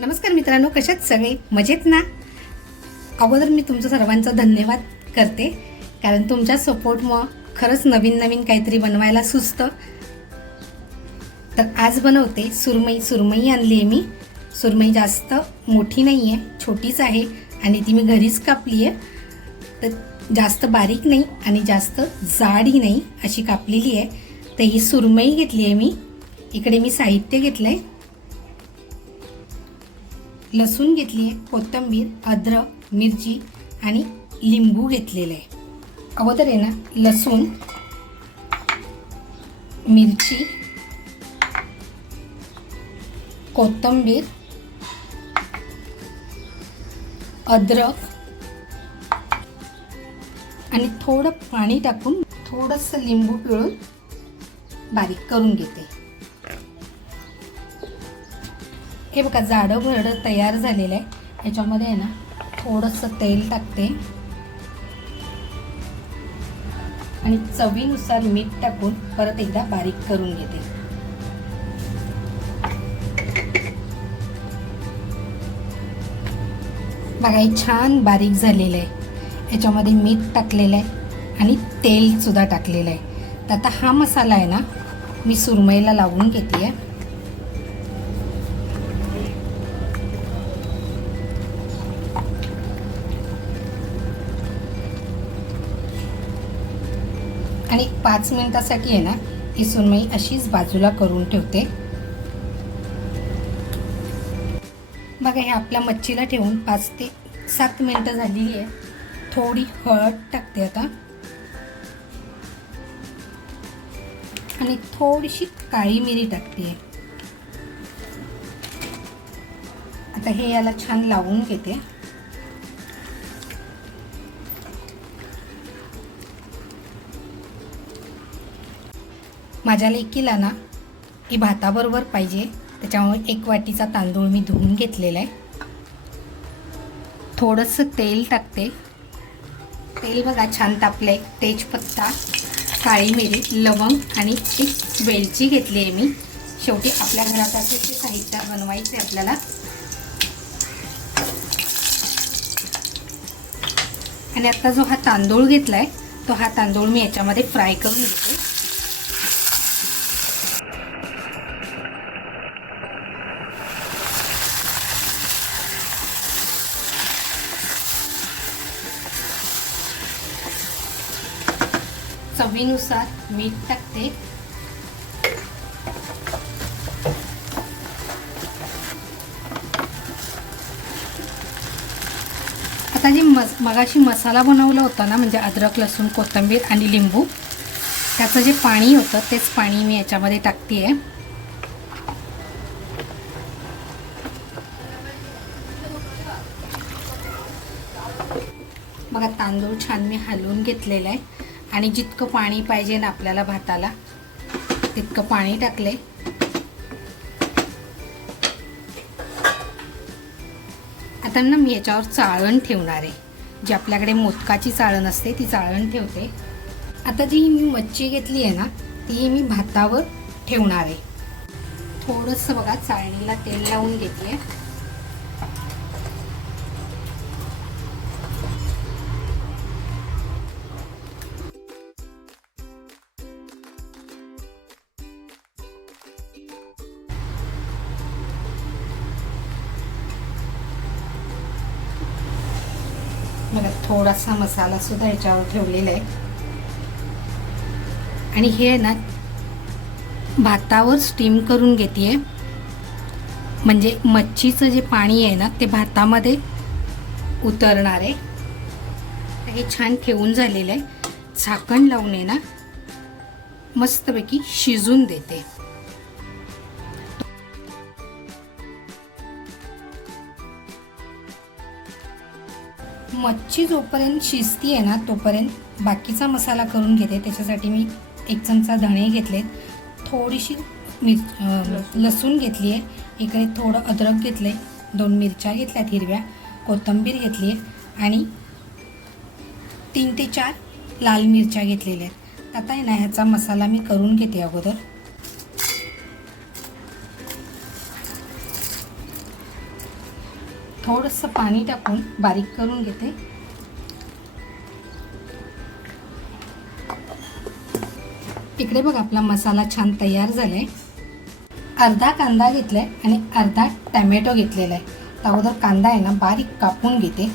नमस्कार मित्रांनो कशात सगळे? मजेत ना? अगोदर मी तुमचं सर्वांचा धन्यवाद करते कारण तुमच्या सपोर्टमुळं खरंच नवीन नवीन काहीतरी बनवायला सुचतं. तर आज बनवते सुरमई. सुरमई आणली आहे मी. सुरमई जास्त मोठी नाही आहे छोटीच आहे आणि ती मी घरीच कापली आहे तर जास्त बारीक नाही आणि जास्त जाडही नाही अशी कापलेली आहे तर ही सुरमई घेतली आहे मी. इकडे मी साहित्य घेतलं आहे लसूण घेतली आहे कोथिंबीर अद्रक मिरची आणि लिंबू घेतलेलं आहे. अगोदर आहे ना लसूण मिरची कोथिंबीर अद्रक आणि थोडं पाणी टाकून थोडंसं लिंबू पिळून बारीक करून घेते. हे बघा जाडं भरडं तयार झालेलं आहे. ह्याच्यामध्ये आहे ना थोडंसं तेल टाकते. आणि चवीनुसार मीठ टाकून परत एकदा बारीक करून घेते. बघा हे छान बारीक झालेलं आहे. ह्याच्यामध्ये मीठ टाकलेलं आहे आणि तेलसुद्धा टाकलेलं आहे. तर आता हा मसाला आहे ना मी सुरमईला लावून घेते आहे. आणि पाच मिनिटासाठी आहे ना ही सुनमई अशीच बाजूला करून ठेवते. बघा हे आपल्या मच्छीला ठेवून पाच ते सात मिनटं झालेली आहे. थोडी हळद टाकते आता. आणि थोडीशी काळी मिरी टाकते. आता हे याला छान लावून घेते. माझ्या लेकीला ना ही भाताबरोबर पाहिजे. त्याच्यामुळे एक वाटीचा तांदूळ मी धुवून घेतलेला आहे थोडंसं तेल टाकते. तेल बघा छान तापलं आहे तेजपत्ता काळी मिरी लवंग आणि एक वेलची घेतली आहे मी. शेवटी आपल्या घरात असे ते साहित्य बनवायचे आपल्याला. आणि आता जो हा तांदूळ घेतला आहे तो हा तांदूळ मी याच्यामध्ये फ्राय करून घेते. चवीनुसार मीठ टाकते. आता जे मस मगाशी मसाला बनवला होता ना म्हणजे अद्रक लसूण कोथिंबीर आणि लिंबू. त्याचं जे पाणी होतं तेच पाणी मी याच्यामध्ये टाकते आहे बघा तांदूळ छान मी हलवून घेतलेलं आहे. आणि जितकं पाणी पाहिजे ना आपल्याला भाताला तितकं पाणी टाकले. आता ना मी याच्यावर चाळण ठेवणार आहे. जी आपल्याकडे मोदकाची चाळण असते ती चाळण ठेवते. आता जी मी मच्छी घेतली आहे ना ती मी भातावर ठेवणार आहे. थोडंसं बघा चाळणीला तेल लावून घेते. थोडासा मसाला सुद्धा याच्यावर ठेवलेला आहे. आणि हे ना भातावर स्टीम करून घेते म्हणजे मच्छीचं जे पाणी आहे ना ते भातामध्ये उतरणार आहे. हे छान ठेवून झालेलं आहे. झाकण लावून आहे ना मस्तपैकी शिजून देते. मच्छी जोपर्यंत शिजती आहे ना तोपर्यंत बाकीचा मसाला करून घेते. त्याच्यासाठी मी एक चमचा धणे घेतलेत. थोडीशी मिर लसूण घेतली आहे इकडे थोडं अद्रक घेतले दोन मिरच्या घेतल्यात हिरव्या. कोथिंबीर घेतली आहे आणि तीन ते चार लाल मिरच्या घेतलेल्या आहेत. आता आहे ना ह्याचा मसाला मी करून घेते अगोदर. थोडंसं पाणी टाकून बारीक करून घेते. इकडे बघ आपला मसाला छान तयार झालाय. अर्धा कांदा घेतलाय आणि अर्धा टॅमॅटो घेतलेला आहे. अगोदर कांदा आहे ना बारीक कापून घेते.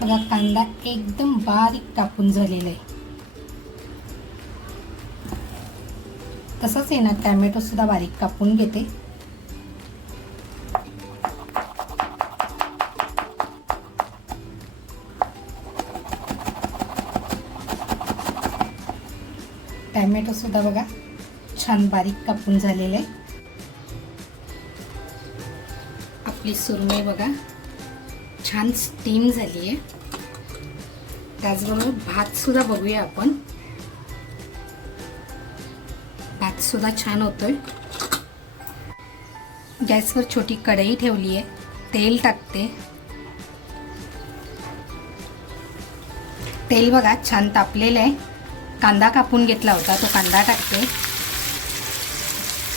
बघा कांदा एकदम बारीक कापून झालेला आहे. तसंच आहे ना टॅमॅटोसुद्धा बारीक कापून घेते. टॅमॅटोसुद्धा बघा छान बारीक कापून झालेलं आहे. आपली सुरमई बघा छान स्टीम झाली आहे त्याचबरोबर भातसुद्धा बघूया आपण. सुद्धा छान होतोय. गॅसवर छोटी कढई ठेवली आहे तेल टाकते. तेल बघा छान तापलेलं आहे कांदा कापून घेतला होता तो कांदा टाकते.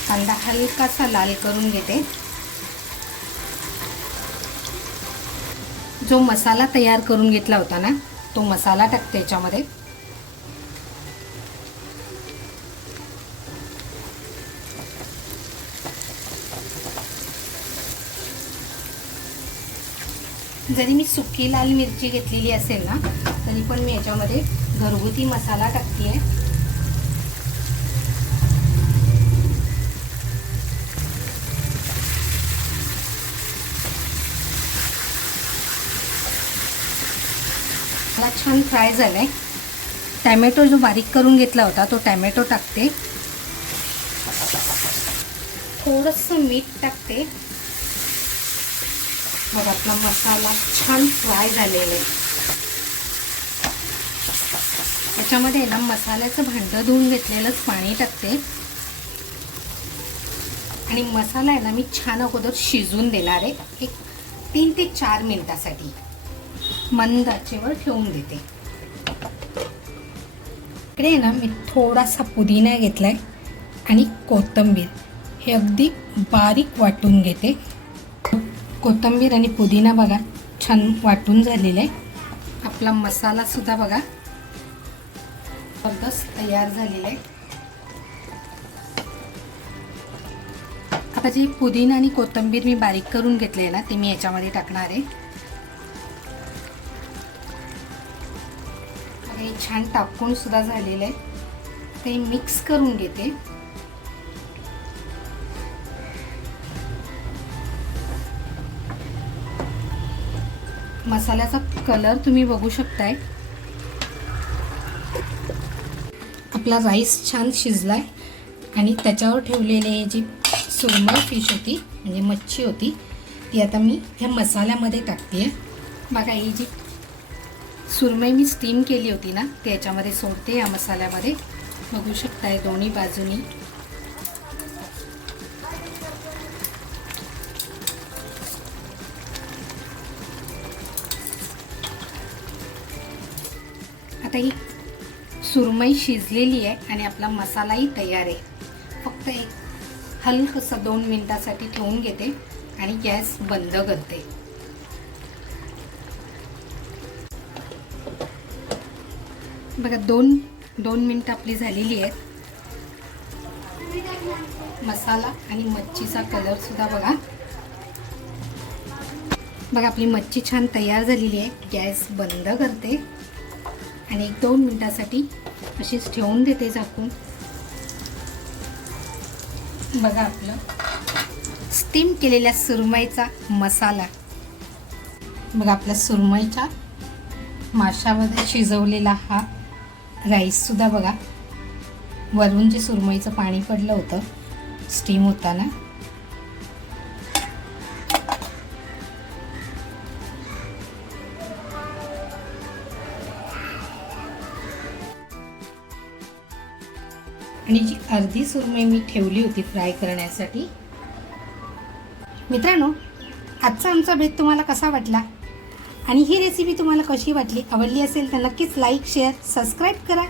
कांदा हलकासा लाल करून घेते. जो मसाला तयार करून घेतला होता ना तो मसाला टाकते याच्यामध्ये. जरी मी सुकी लाल मिरची घेतलेली असेल ना तरी पण मी याच्यामध्ये घरगुती मसाला टाकते आहे मला छान फ्राय झालं आहे टॅमॅटो जो बारीक करून घेतला होता तो टॅमॅटो टाकते. थोडंसं मीठ टाकते. मग आपला मसाला छान फ्राय झालेला आहे. याच्यामध्ये ना मसाल्याचं भांडं धुवून घेतलेलंच पाणी टाकते. आणि मसाला आहे ना मी छान अगोदर शिजवून देणार आहे. एक तीन ते चार मिनिटासाठी. मंद आचेवर ठेवून देते. इकडे ना मी थोडासा पुदिना घेतला आहे आणि कोथिंबीर. हे अगदी बारीक वाटून घेते. कोथिंबीर आणि पुदिना बघा छान वाटून झालेला आहे. आपला मसालासुद्धा बघा जबरदस्त तयार झालेला आहे. आता जे पुदिना आणि कोथिंबीर मी बारीक करून घेतले ना ते मी याच्यामध्ये टाकणार आहे. हे छान टाकून सुद्धा झालेलं आहे. ते मिक्स करून घेते. मसाल्याचा कलर तुम्ही बघू शकताय. आपला राईस छान शिजलाय आणि त्याच्यावर ठेवलेले जी सुरमई फिश होती म्हणजे मच्छी होती ती आता मी ह्या मसाल्यामध्ये टाकते बघा ही जी सुरमई मी स्टीम केली होती ना ती याच्यामध्ये सोडते या मसाल्यामध्ये. बघू शकताय दोन्ही बाजूनी. आता सुरमई शिजलेली आहे आणि आपला मसालाही तयार आहे. फक्त एक हलकंसं दोन मिनिटासाठी ठेवून घेते आणि गॅस बंद करते. बघा दोन दोन मिनटं आपली झालेली आहेत. मसाला आणि मच्छीचा कलरसुद्धा बघा. बघा आपली मच्छी छान तयार झालेली आहे. गॅस बंद करते. आणि एक दोन मिनटासाठी अशीच ठेवून देते झाकून. बघा आपलं. स्टीम केलेल्या सुरमईचा मसाला. बघा आपल्या सुरमईच्या माशामध्ये शिजवलेला हा राईससुद्धा बघा. वरून जे सुरमईचं पाणी पडलं होतं स्टीम होताना. आणि जी अर्धी सुरमई मी ठेवली होती फ्राय करण्यासाठी. मित्रांनो आजचा आमचा भेद तुम्हाला कसा वाटला? आणि ही रेसिपी तुम्हाला कशी वाटली? आवडली असेल तर नक्कीच लाईक शेअर सबस्क्राईब करा.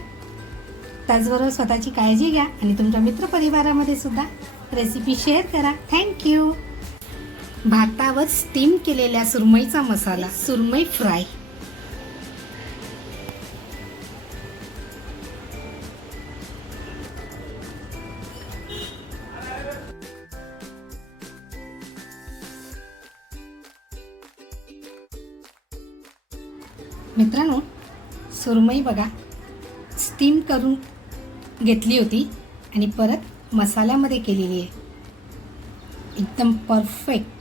त्याचबरोबर स्वतःची काळजी घ्या आणि तुमच्या मित्रपरिवारामध्ये सुद्धा रेसिपी शेअर करा. थँक्यू भातावर स्टीम केलेल्या सुरमईचा मसाला सुरमई फ्राय मित्रांनो सुरमई बघा स्टीम करून घेतली होती आणि परत मसाल्यामध्ये केलेली आहे. एकदम परफेक्ट